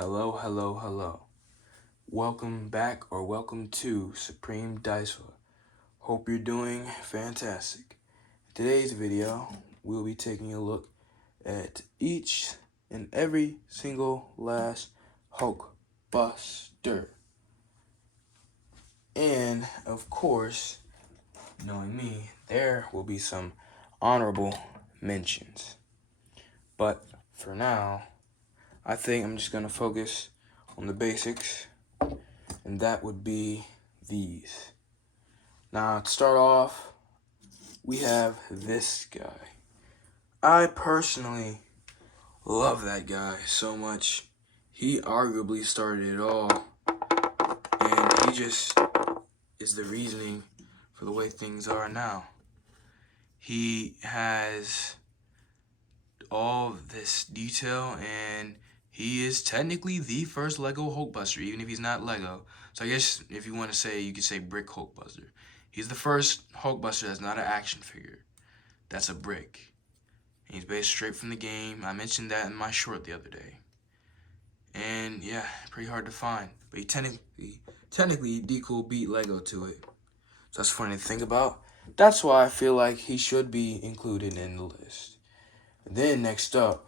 Hello, hello, hello. Welcome back or welcome to Supreme Diceva. Hope you're doing fantastic. In today's video, we'll be taking a look at each and every single last Hulkbuster. And, of course, knowing me, there will be some honorable mentions. But for now, I think I'm just going to focus on the basics, and that would be these. Now, to start off, we have this guy. I personally love that guy so much. He arguably started it all, and he just is the reasoning for the way things are now. He has all this detail, and he is technically the first Lego Hulkbuster, even if he's not Lego. So I guess if you want to say, you could say brick Hulkbuster. He's the first Hulkbuster that's not an action figure. That's a brick. And he's based straight from the game. I mentioned that in my short the other day. And yeah, pretty hard to find. But he technically Deco beat Lego to it. So that's funny to think about. That's why I feel like he should be included in the list. And then next up,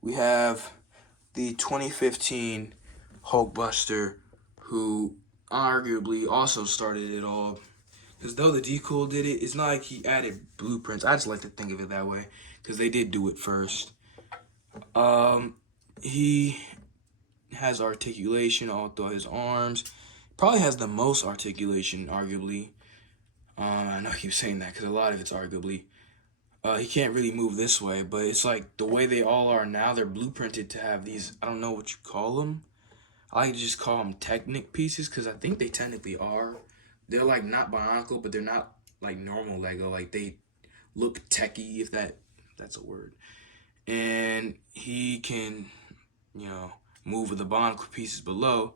we have the 2015 Hulkbuster, who arguably also started it all. Because though the Decool did it, it's not like he added blueprints. I just like to think of it that way, because they did do it first. He has articulation all through his arms. Probably has the most articulation, arguably. I know I keep saying that because a lot of it's arguably. He can't really move this way, but it's like the way they all are now, they're blueprinted to have these, I don't know what you call them. I like to just call them Technic pieces because I think they technically are. They're like not bionicle, but they're not like normal Lego. Like they look techy, if that's a word. And he can, move with the bionicle pieces below.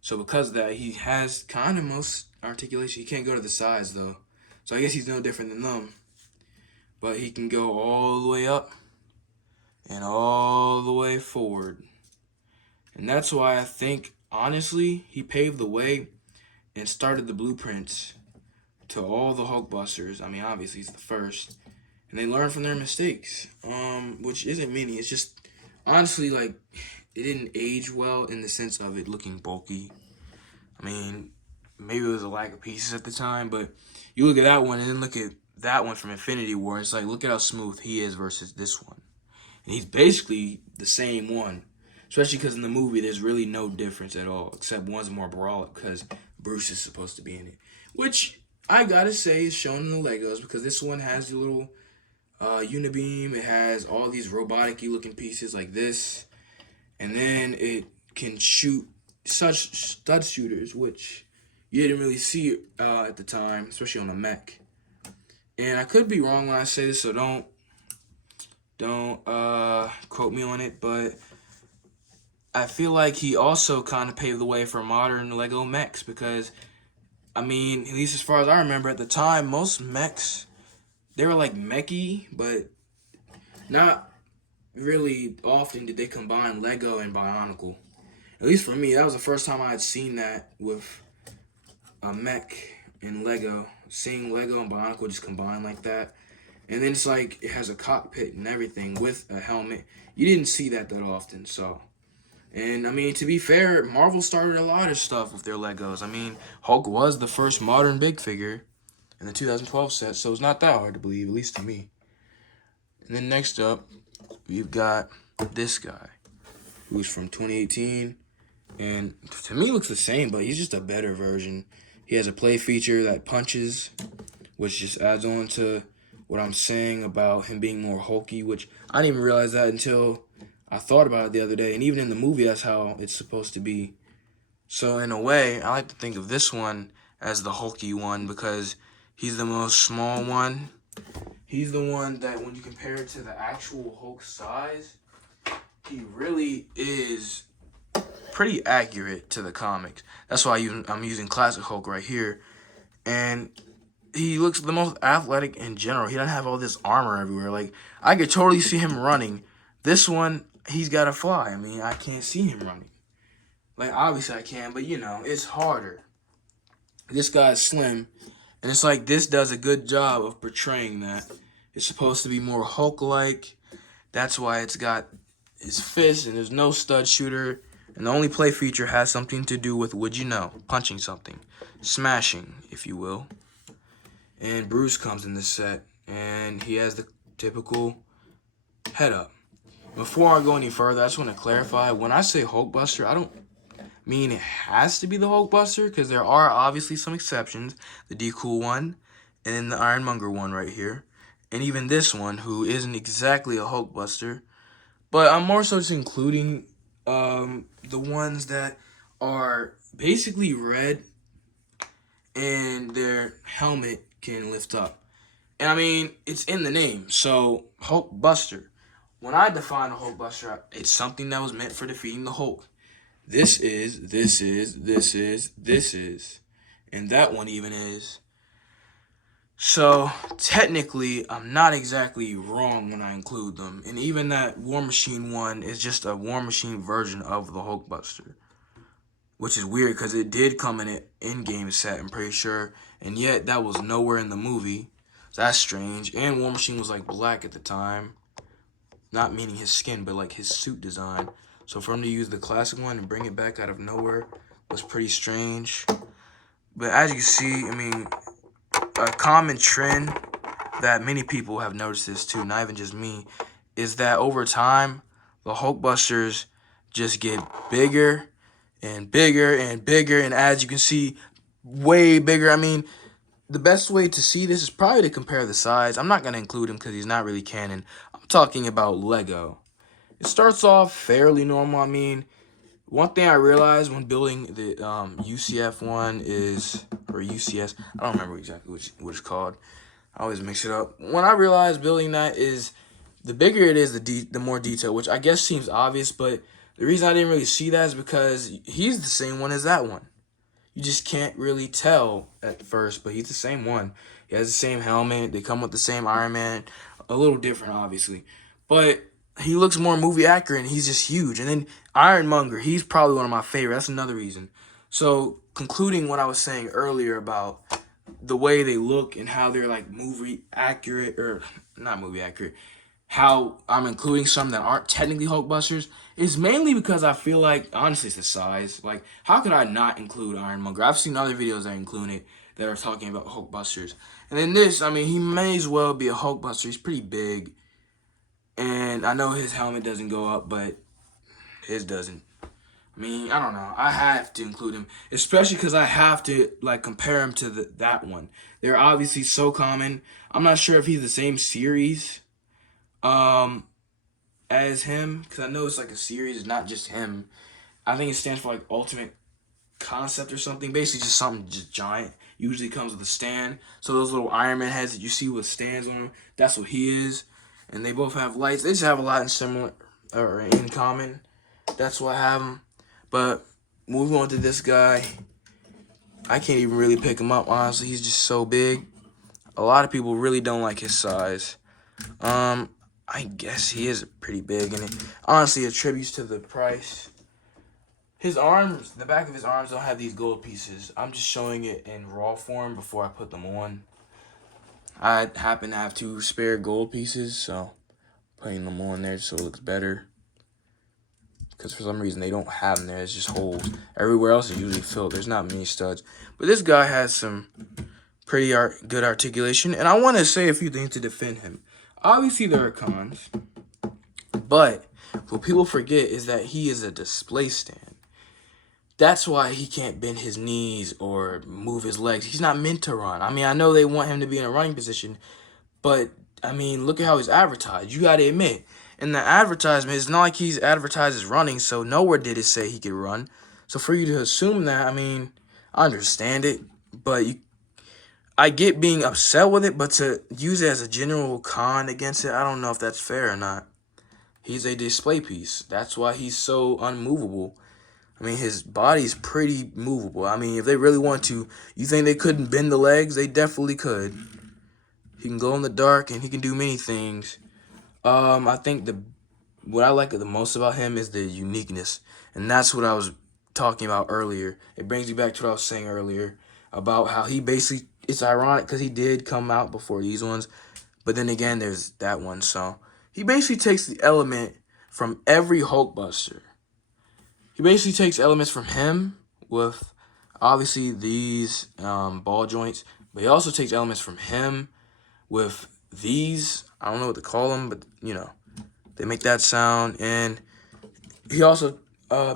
So because of that, he has kind of most articulation. He can't go to the sides though. So I guess he's no different than them. But he can go all the way up and all the way forward. And that's why I think, honestly, he paved the way and started the blueprints to all the Hulkbusters. I mean, obviously, he's the first. And they learn from their mistakes, which isn't many. It's just, honestly, like, it didn't age well in the sense of it looking bulky. I mean, maybe it was a lack of pieces at the time, but you look at that one and then look at that one from Infinity War. It's like, look at how smooth he is versus this one. And he's basically the same one. Especially because in the movie, there's really no difference at all. Except one's more brawlic because Bruce is supposed to be in it. Which, I gotta say, is shown in the Legos. Because this one has the little unibeam. It has all these robotic-y looking pieces like this. And then it can shoot such stud shooters, which you didn't really see at the time. Especially on a mech. And I could be wrong when I say this, so don't quote me on it, but I feel like he also kind of paved the way for modern Lego mechs because, I mean, at least as far as I remember at the time, most mechs, they were like mechy, but not really often did they combine Lego and Bionicle. At least for me, that was the first time I had seen that with a mech and Lego. Seeing Lego and Bionicle just combined like that. And then it's like it has a cockpit and everything with a helmet. You didn't see that often, so. And, I mean, to be fair, Marvel started a lot of stuff with their Legos. I mean, Hulk was the first modern big figure in the 2012 set, so it's not that hard to believe, at least to me. And then next up, we've got this guy, who's from 2018. And to me, looks the same, but he's just a better version. He has a play feature that punches, which just adds on to what I'm saying about him being more hulky, which I didn't even realize that until I thought about it the other day. And even in the movie, that's how it's supposed to be. So in a way, I like to think of this one as the hulky one because he's the most small one. He's the one that when you compare it to the actual Hulk size, he really is pretty accurate to the comics. That's why I'm using Classic Hulk right here. And he looks the most athletic in general. He doesn't have all this armor everywhere. Like, I could totally see him running. This one, he's got to fly. I mean, I can't see him running. Like, obviously I can, but, you know, it's harder. This guy's slim, and it's like this does a good job of portraying that. It's supposed to be more Hulk-like. That's why it's got his fist, and there's no stud shooter. And the only play feature has something to do with, would you know, punching something. Smashing, if you will. And Bruce comes in this set, and he has the typical head up. Before I go any further, I just want to clarify, when I say Hulkbuster, I don't mean it has to be the Hulkbuster, because there are obviously some exceptions. The D-Cool one, and then the Ironmonger one right here. And even this one, who isn't exactly a Hulkbuster. But I'm more so just including the ones that are basically red and their helmet can lift up. And I mean, it's in the name. So, Hulkbuster. When I define a Hulkbuster, it's something that was meant for defeating the Hulk. This is. And that one even is. So, technically, I'm not exactly wrong when I include them. And even that War Machine one is just a War Machine version of the Hulkbuster. Which is weird because it did come in an in-game set, I'm pretty sure. And yet, that was nowhere in the movie. So that's strange. And War Machine was like black at the time. Not meaning his skin, but like his suit design. So for him to use the classic one and bring it back out of nowhere was pretty strange. But as you see, I mean, a common trend that many people have noticed this too, not even just me, is that over time, the Hulkbusters just get bigger and bigger and bigger. And as you can see, way bigger. I mean, the best way to see this is probably to compare the size. I'm not going to include him because he's not really canon. I'm talking about Lego. It starts off fairly normal. I mean, one thing I realized when building the UCF one is, or UCS, I don't remember exactly what it's called. I always mix it up. When I realized building that is, the bigger it is, the more detail, which I guess seems obvious, but the reason I didn't really see that is because he's the same one as that one. You just can't really tell at first, but he's the same one. He has the same helmet. They come with the same Iron Man. A little different, obviously. But he looks more movie accurate, and he's just huge. And then Ironmonger, he's probably one of my favorite. That's another reason. So, concluding what I was saying earlier about the way they look and how they're like movie accurate, or not movie accurate, how I'm including some that aren't technically Hulkbusters is mainly because I feel like, honestly, it's the size. Like, how could I not include Ironmonger? I've seen other videos that include it that are talking about Hulkbusters. And then this, I mean, he may as well be a Hulkbuster. He's pretty big. And I know his helmet doesn't go up, but his doesn't. I mean, I don't know. I have to include him, especially because I have to, like, compare him to that one. They're obviously so common. I'm not sure if he's the same series as him, because I know it's like a series, it's not just him. I think it stands for like Ultimate Concept or something. Basically, just something just giant. Usually comes with a stand. So those little Iron Man heads that you see with stands on them, that's what he is. And they both have lights. They just have a lot in similar or in common. That's why I have them. But moving on to this guy, I can't even really pick him up. Honestly, he's just so big. A lot of people really don't like his size. I guess he is pretty big, and it honestly attributes to the price. His arms, the back of his arms don't have these gold pieces. I'm just showing it in raw form before I put them on. I happen to have 2 spare gold pieces, so putting them on there so it looks better. Because for some reason they don't have them there. It's just holes. Everywhere else is usually filled. There's not many studs. But this guy has some pretty good articulation, and I want to say a few things to defend him. Obviously, there are cons, but what people forget is that he is a display stand. That's why he can't bend his knees or move his legs. He's not meant to run. I mean, I know they want him to be in a running position, but, I mean, look at how he's advertised. You got to admit, in the advertisement, it's not like he's advertised as running, so nowhere did it say he could run. So for you to assume that, I mean, I understand it, but I get being upset with it, but to use it as a general con against it, I don't know if that's fair or not. He's a display piece. That's why he's so unmovable. I mean, his body's pretty movable. I mean, if they really want to, you think they couldn't bend the legs? They definitely could. He can glow in the dark, and he can do many things. I think the what I like the most about him is the uniqueness, and that's what I was talking about earlier. It brings me back to what I was saying earlier about how he basically. It's ironic because he did come out before these ones, but then again, there's that one. So he basically takes the element from every Hulkbuster. He basically takes elements from him with obviously these ball joints, but he also takes elements from him with these. I don't know what to call them, but you know, they make that sound. And he also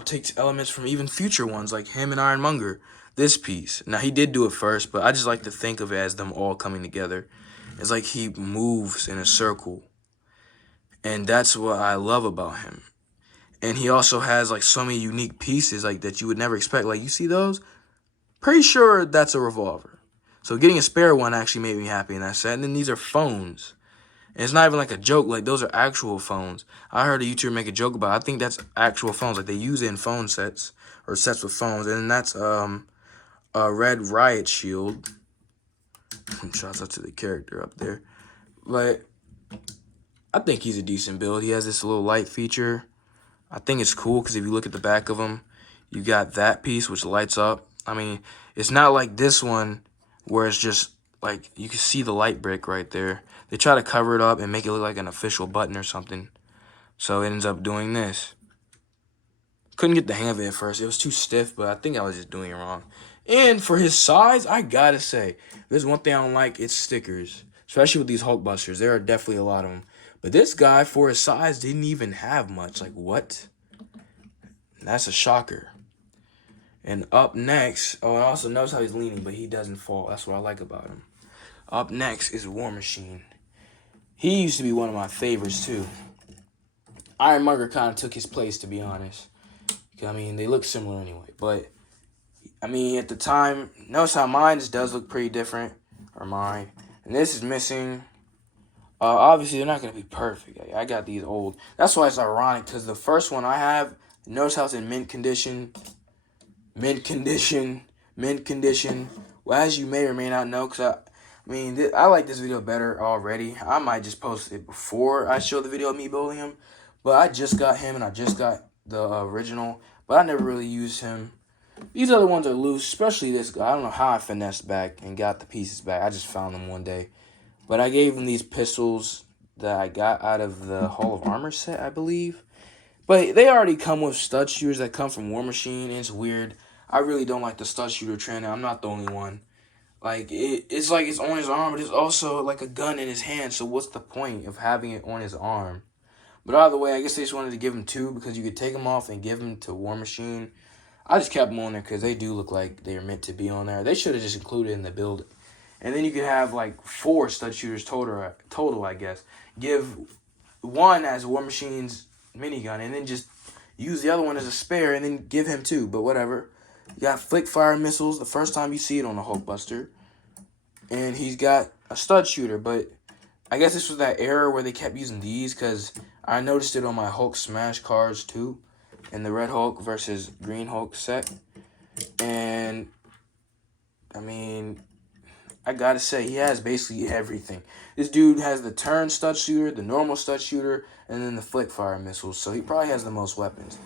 takes elements from even future ones like him and Ironmonger. This piece. Now he did do it first, but I just like to think of it as them all coming together. It's like he moves in a circle, and that's what I love about him. And he also has like so many unique pieces like that you would never expect. Like you see those, pretty sure that's a revolver. So getting a spare one actually made me happy in that set. And then these are phones. And it's not even like a joke. Like those are actual phones. I heard a YouTuber make a joke about it. I think that's actual phones. Like they use it in phone sets or sets with phones. And that's a red riot shield. Shouts out to the character up there. But I think he's a decent build. He has this little light feature. I think it's cool because if you look at the back of him, you got that piece which lights up. I mean, it's not like this one where it's just like you can see the light brick right there. They try to cover it up and make it look like an official button or something. So it ends up doing this. Couldn't get the hang of it at first. It was too stiff, but I think I was just doing it wrong. And for his size, I gotta say, there's one thing I don't like, it's stickers. Especially with these Hulkbusters. There are definitely a lot of them. But this guy, for his size, didn't even have much. Like, what? That's a shocker. And up next, oh, and also notice how he's leaning, but he doesn't fall. That's what I like about him. Up next is War Machine. He used to be one of my favorites, too. Ironmonger kind of took his place, to be honest. I mean, they look similar anyway. But, I mean, at the time, notice how mine does look pretty different. Or mine. And this is missing. Obviously, they're not going to be perfect. I got these old. That's why it's ironic, because the first one I have, notice how it's in mint condition. Mint condition. Mint condition. Well, as you may or may not know, because I like this video better already. I might just post it before I show the video of me building him. But I just got him, and I just got the original. But I never really used him. These other ones are loose, especially this guy. I don't know how I finessed back and got the pieces back. I just found them one day. But I gave him these pistols that I got out of the Hall of Armor set, I believe. But they already come with stud shooters that come from War Machine, and it's weird. I really don't like the stud shooter trend. I'm not the only one. Like, it's like it's on his arm, but it's also like a gun in his hand. So what's the point of having it on his arm? But either way, I guess they just wanted to give him two because you could take them off and give them to War Machine. I just kept them on there because they do look like they are meant to be on there. They should have just included in the build. And then you could have like 4 stud shooters total, I guess. Give one as War Machine's minigun and then just use the other one as a spare and then give him 2. But whatever. You got flick fire missiles the first time you see it on the Hulkbuster. And he's got a stud shooter. But I guess this was that era where they kept using these because I noticed it on my Hulk Smash cards too. In the Red Hulk versus Green Hulk set. And, I mean, I gotta say, he has basically everything. This dude has the turn stud shooter, the normal stud shooter, and then the flick fire missiles. So he probably has the most weapons.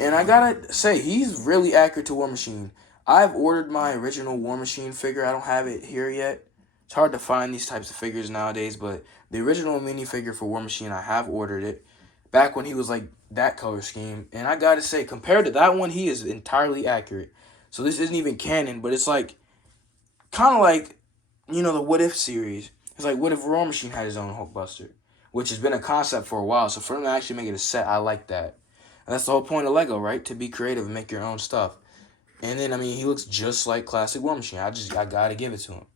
And I gotta say, he's really accurate to War Machine. I've ordered my original War Machine figure. I don't have it here yet. It's hard to find these types of figures nowadays, but the original minifigure for War Machine, I have ordered it. Back when he was like that color scheme. And I gotta say, compared to that one, he is entirely accurate. So this isn't even canon, but it's like, kind of like, you know, the What If series. It's like, what if War Machine had his own Hulkbuster? Which has been a concept for a while. So for them to actually make it a set, I like that. And that's the whole point of Lego, right? To be creative and make your own stuff. And then, I mean, he looks just like classic War Machine. I gotta give it to him.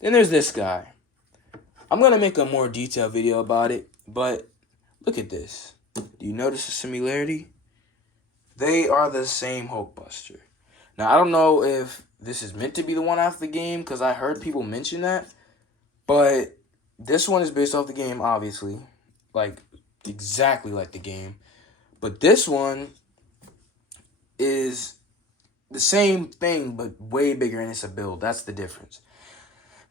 Then there's this guy. I'm gonna make a more detailed video about it, but look at this. Do you notice the similarity? They are the same Hulkbuster. Now, I don't know if this is meant to be the one after the game, because I heard people mention that, but this one is based off the game, obviously. Like, exactly like the game. But this one is the same thing, but way bigger, and it's a build. That's the difference.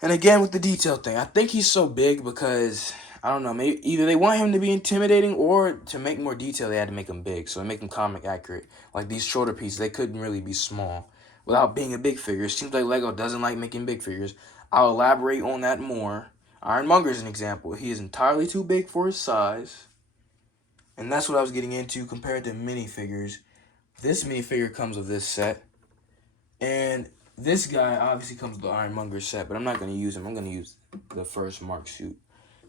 And again, with the detail thing, I think he's so big because I don't know, maybe either they want him to be intimidating or to make more detail, they had to make him big. So they make him comic accurate. Like these shoulder pieces, they couldn't really be small without being a big figure. It seems like Lego doesn't like making big figures. I'll elaborate on that more. Ironmonger is an example. He is entirely too big for his size. And that's what I was getting into compared to minifigures. This minifigure comes with this set. And this guy obviously comes with the Ironmonger set, but I'm not going to use him. I'm going to use the first Mark suit.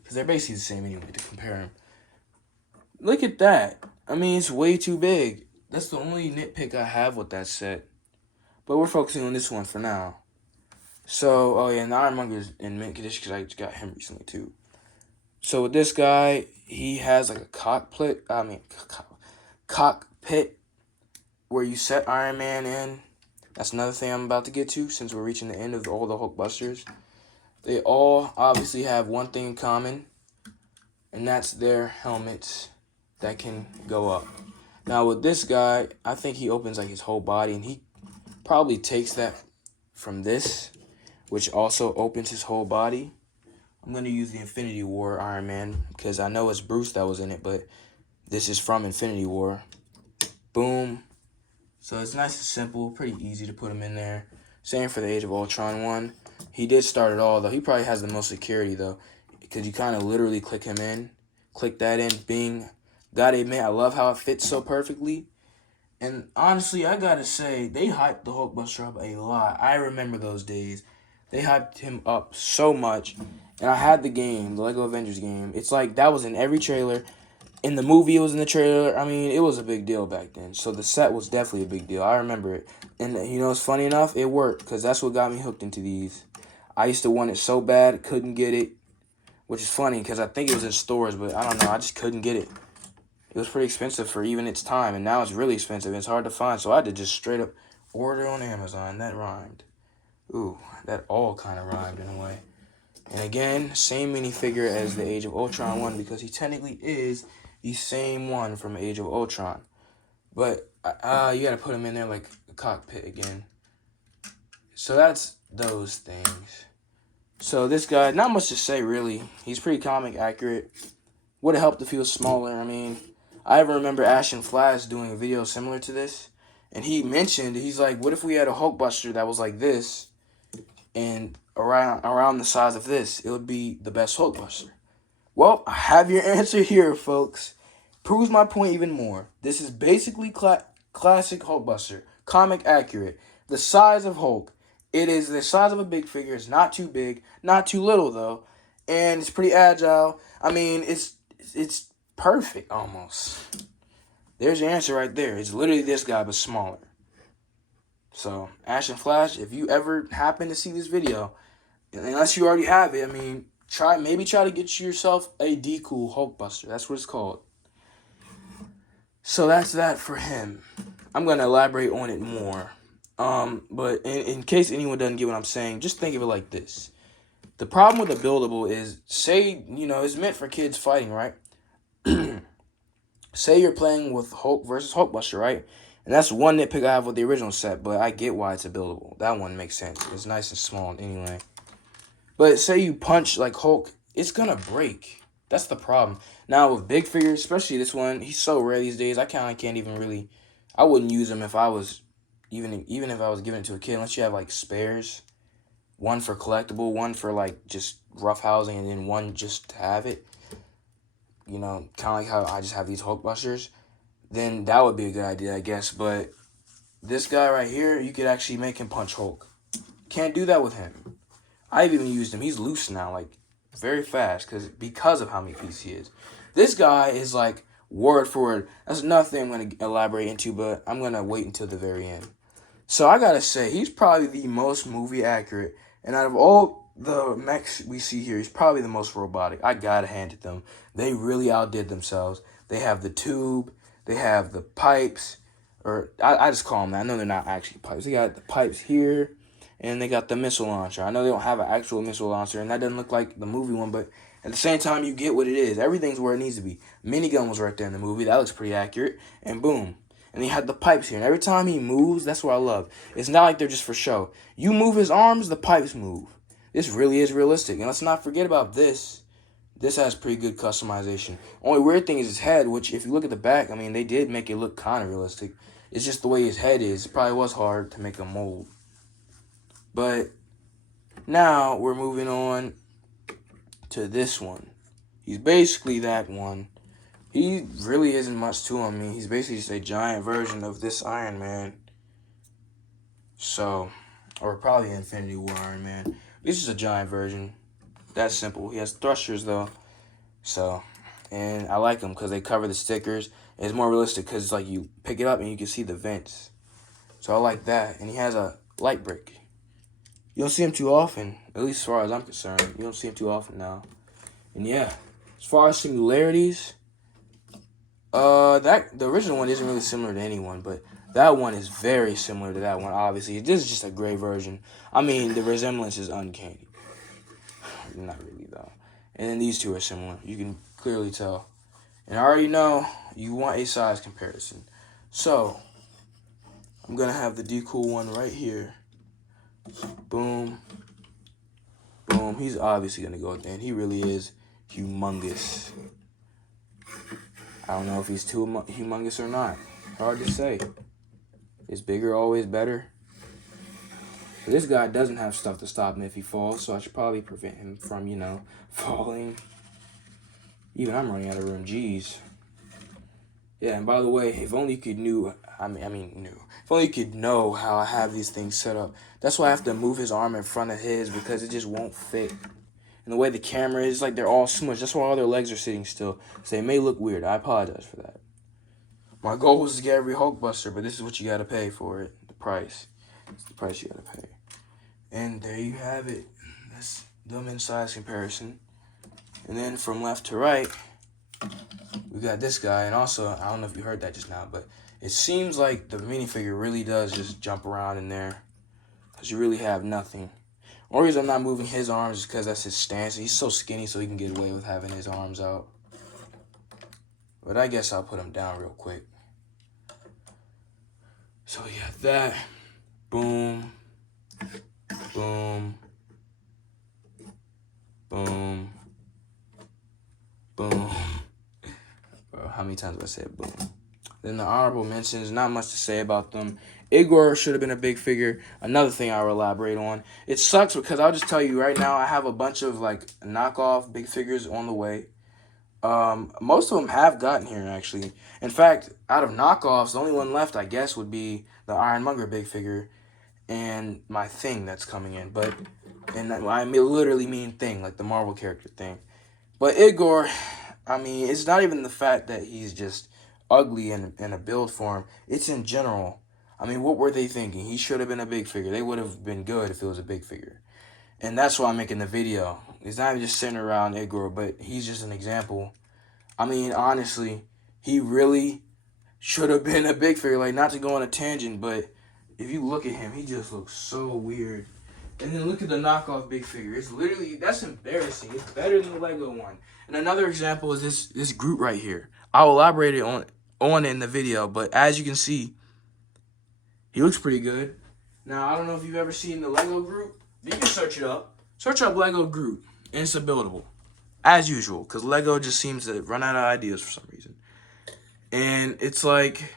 Because they're basically the same anyway to compare them. Look at that. I mean, it's way too big. That's the only nitpick I have with that set. But we're focusing on this one for now. So, oh yeah, and the Ironmonger's in mint condition because I just got him recently too. So with this guy, he has like a cockpit where you set Iron Man in. That's another thing I'm about to get to since we're reaching the end of all the Hulkbusters. They all obviously have one thing in common, and that's their helmets that can go up. Now with this guy, I think he opens like his whole body, and he probably takes that from this, which also opens his whole body. I'm going to use the Infinity War Iron Man because I know it's Bruce that was in it, but this is from Infinity War. Boom. So it's nice and simple, pretty easy to put him in there. Same for the Age of Ultron one. He did start it all, though. He probably has the most security, though, because you kind of literally click him in. Click that in, bing. Gotta admit, I love how it fits so perfectly. And honestly, I gotta say, they hyped the Hulkbuster up a lot. I remember those days. They hyped him up so much. And I had the game, the Lego Avengers game. It's like that was in every trailer. In the movie, it was in the trailer. I mean, it was a big deal back then. So the set was definitely a big deal. I remember it. And you know, it's funny enough, it worked because that's what got me hooked into these. I used to want it so bad, couldn't get it. Which is funny because I think it was in stores, but I don't know. I just couldn't get it. It was pretty expensive for even its time, and now it's really expensive. It's hard to find, so I had to just straight up order on Amazon. That rhymed. Ooh, that all kind of rhymed in a way. And again, same minifigure as the Age of Ultron one because he technically is the same one from Age of Ultron. But you gotta put him in there like a cockpit again. So that's those things. So this guy, not much to say really. He's pretty comic accurate. Would have helped if he was smaller. I mean, I ever remember Ash and Flash doing a video similar to this. And he mentioned, he's like, what if we had a Hulkbuster that was like this and around the size of this? It would be the best Hulkbuster. Well, I have your answer here, folks. Proves my point even more. This is basically classic Hulkbuster. Comic accurate. The size of Hulk. It is the size of a big figure. It's not too big. Not too little, though. And it's pretty agile. I mean, it's perfect, almost. There's your answer right there. It's literally this guy, but smaller. So, Ash and Flash, if you ever happen to see this video, unless you already have it, I mean, maybe try to get yourself a D-Cool Hulkbuster. That's what it's called. So that's that for him. I'm going to elaborate on it more. But in case anyone doesn't get what I'm saying, just think of it like this. The problem with a buildable is, say, you know, it's meant for kids fighting, right? Say you're playing with Hulk versus Hulkbuster, right? And that's one nitpick I have with the original set, but I get why it's a buildable. That one makes sense. It's nice and small anyway. But say you punch like Hulk, it's going to break. That's the problem. Now with big figures, especially this one, he's so rare these days, I can't even really, I wouldn't use him if I was, even if I was giving it to a kid, unless you have like spares. One for collectible, one for like just rough housing, and then one just to have it. You know, kind of like how I just have these Hulkbusters. Then that would be a good idea, I guess. But this guy right here, you could actually make him punch Hulk. Can't do that with him. I've even used him. He's loose now, like very fast because of how many pieces he is. This guy is like word for word. That's another thing I'm going to elaborate into, but I'm going to wait until the very end. So I got to say, he's probably the most movie accurate. And out of all the mechs we see here, he's probably the most robotic. I got to hand it to them. They really outdid themselves. They have the tube. They have the pipes. Or I just call them that. I know they're not actually pipes. They got the pipes here. And they got the missile launcher. I know they don't have an actual missile launcher. And that doesn't look like the movie one. But at the same time, you get what it is. Everything's where it needs to be. Minigun was right there in the movie. That looks pretty accurate. And boom. And he had the pipes here. And every time he moves, that's what I love. It's not like they're just for show. You move his arms, the pipes move. This really is realistic. And let's not forget about this. This has pretty good customization. Only weird thing is his head, which if you look at the back, I mean, they did make it look kind of realistic. It's just the way his head is. It probably was hard to make a mold. But now we're moving on to this one. He's basically that one. He really isn't much to him. I mean, he's basically just a giant version of this Iron Man. So, or probably Infinity War Iron Man. This is a giant version. That's simple. He has thrusters though. So, and I like them because they cover the stickers. And it's more realistic because it's like you pick it up and you can see the vents. So I like that. And he has a light brick. You don't see him too often, at least as far as I'm concerned. You don't see him too often now. And yeah, as far as similarities, the original one isn't really similar to anyone, but that one is very similar to that one, obviously. This is just a gray version. I mean, the resemblance is uncanny. Not really, though. And then these two are similar. You can clearly tell. And I already know you want a size comparison. So, I'm going to have the D-Cool one right here. Boom. Boom. He's obviously going to go there. And he really is humongous. I don't know if he's too humongous or not. Hard to say. Is bigger always better? But this guy doesn't have stuff to stop him if he falls, so I should probably prevent him from, you know, falling. Even I'm running out of room. Jeez. Yeah, and by the way, if only you could if only you could know how I have these things set up. That's why I have to move his arm in front of his because it just won't fit. And the way the camera is, like they're all smushed. That's why all their legs are sitting still. So they may look weird. I apologize for that. My goal was to get every Hulkbuster, but this is what you gotta pay for it. The price. It's the price you gotta pay. And there you have it. That's them in size comparison. And then from left to right, we got this guy. And also, I don't know if you heard that just now, but it seems like the minifigure really does just jump around in there. Because you really have nothing. The only reason I'm not moving his arms is because that's his stance. He's so skinny so he can get away with having his arms out. But I guess I'll put him down real quick. So we got that. Boom. Boom. Boom. Boom. Bro, how many times have I said boom? Then the honorable mentions, not much to say about them. Igor should have been a big figure. Another thing I will elaborate on. It sucks because I'll just tell you right now, I have a bunch of like knockoff big figures on the way. Most of them have gotten here, actually. In fact, out of knockoffs, the only one left, I guess, would be the Ironmonger big figure and my Thing that's coming in. But, and I literally mean Thing, like the Marvel character Thing. But Igor, I mean, it's not even the fact that he's just ugly in a build form. It's in general. I mean, what were they thinking? He should have been a big figure. They would have been good if it was a big figure. And that's why I'm making the video. It's not even just sitting around Igor, but he's just an example. I mean, honestly, he really should have been a big figure. Like, not to go on a tangent, but if you look at him, he just looks so weird. And then look at the knockoff big figure. It's literally, that's embarrassing. It's better than the Lego one. And another example is this Groot right here. I'll elaborate on it in the video, but as you can see, he looks pretty good. Now, I don't know if you've ever seen the Lego Groot. You can search it up. Search up Lego Groot, and it's a buildable. As usual, because Lego just seems to run out of ideas for some reason. And it's like,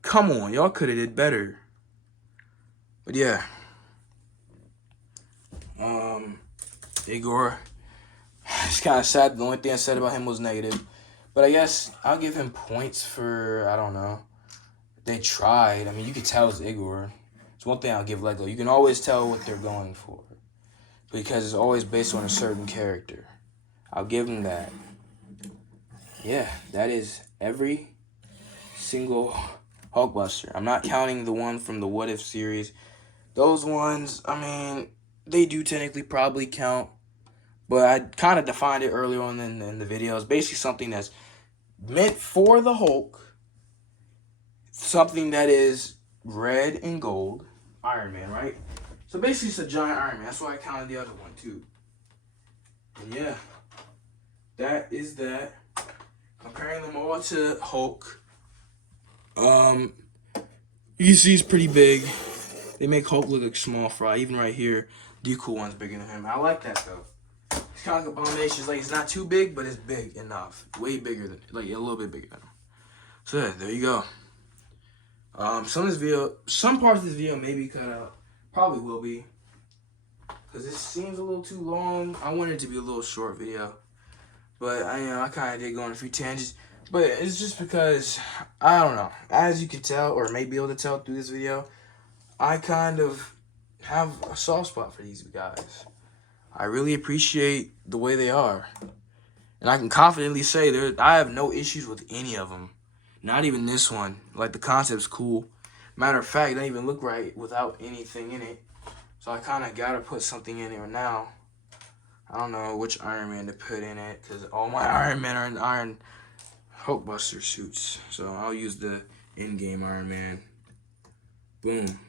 come on, y'all could have did better. But yeah. Igor. It's kind of sad. The only thing I said about him was negative. But I guess I'll give him points for, I don't know. They tried. I mean, you could tell it's Igor. It's one thing I'll give Lego. You can always tell what they're going for. Because it's always based on a certain character. I'll give him that. Yeah, that is every single Hulkbuster. I'm not counting the one from the What If series. Those ones, I mean, they do technically probably count. But I kind of defined it earlier on in the video. It's basically something that's meant for the Hulk. Something that is red and gold. Iron Man, right? So basically it's a giant Iron Man. That's why I counted the other one too. And yeah. That is that. Comparing them all to Hulk. You can see he's pretty big. They make Hulk look like small fry. Even right here, D-Cool one's bigger than him. I like that though. It's kind of like Abomination. Like, it's not too big, but it's big enough. Way bigger than, like, a little bit bigger than him. So yeah, there you go. Some parts of this video may be cut out. Probably will be. Because this seems a little too long. I wanted it to be a little short video. But, I kind of did go on a few tangents. But it's just because, I don't know. As you can tell, or may be able to tell through this video, I kind of have a soft spot for these guys. I really appreciate the way they are. And I can confidently say I have no issues with any of them. Not even this one. Like, the concept's cool. Matter of fact, it doesn't even look right without anything in it. So I kind of got to put something in there now. I don't know which Iron Man to put in it, because all my Iron Men are in Iron Hulkbuster suits. So I'll use the in-game Iron Man. Boom.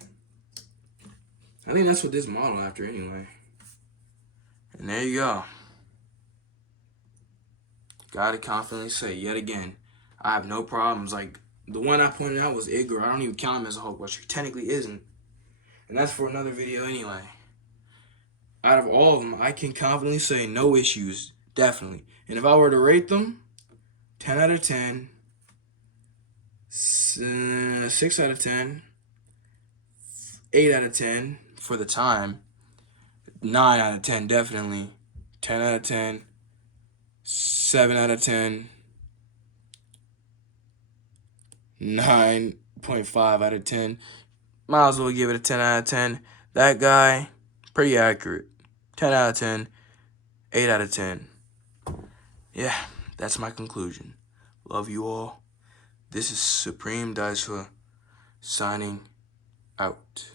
I think that's what this model after anyway. And there you go. Gotta confidently say, yet again, I have no problems. Like, the one I pointed out was Igor. I don't even count him as a Hulkbuster. He technically isn't. And that's for another video anyway. Out of all of them, I can confidently say no issues. Definitely. And if I were to rate them, 10 out of 10, 6 out of 10, 8 out of 10 for the time, 9 out of 10 definitely, 10 out of 10, 7 out of 10, 9.5 out of 10. Might as well give it a 10 out of 10. That guy, pretty accurate. 10 out of 10, 8 out of 10. Yeah, that's my conclusion. Love you all. This is Supreme Dice for signing out.